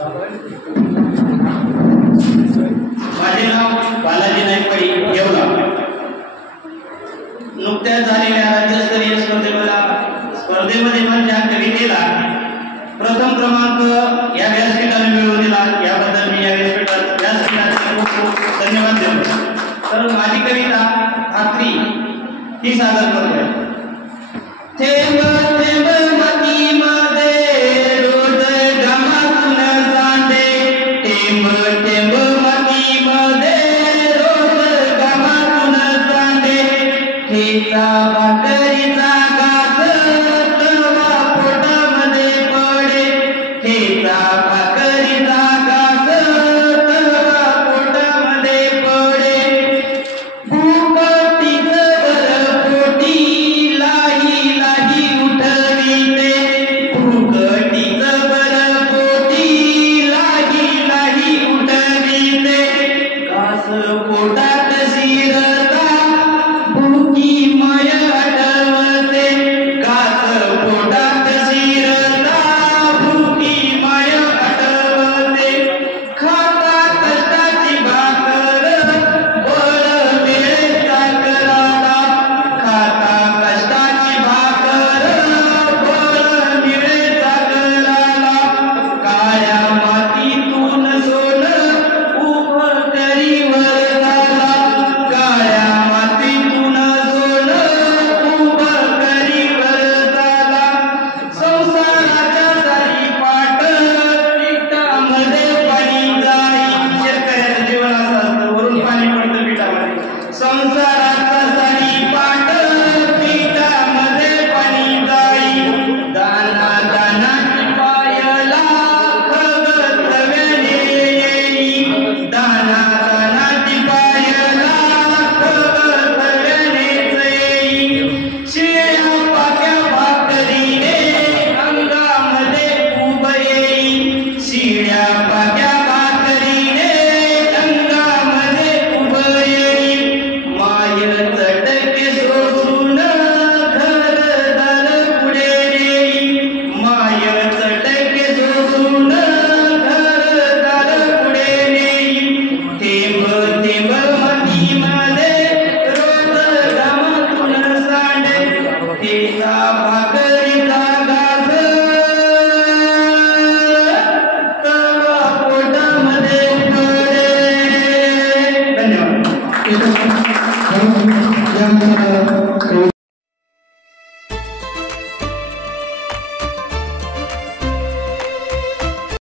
माझे नाव बालाजी नाईकवाडी येवला। नुकत्याच झालेल्या राज्यस्तरीय स्पर्धेमध्ये माझ्या कवितेला प्रथम क्रमांक या व्यासपीठाने मिळवून दिला, याबद्दल मी या व्यासपीठाचे खूप खूप धन्यवाद देतो। तर माझी कविता खात्री ही सादर करतो।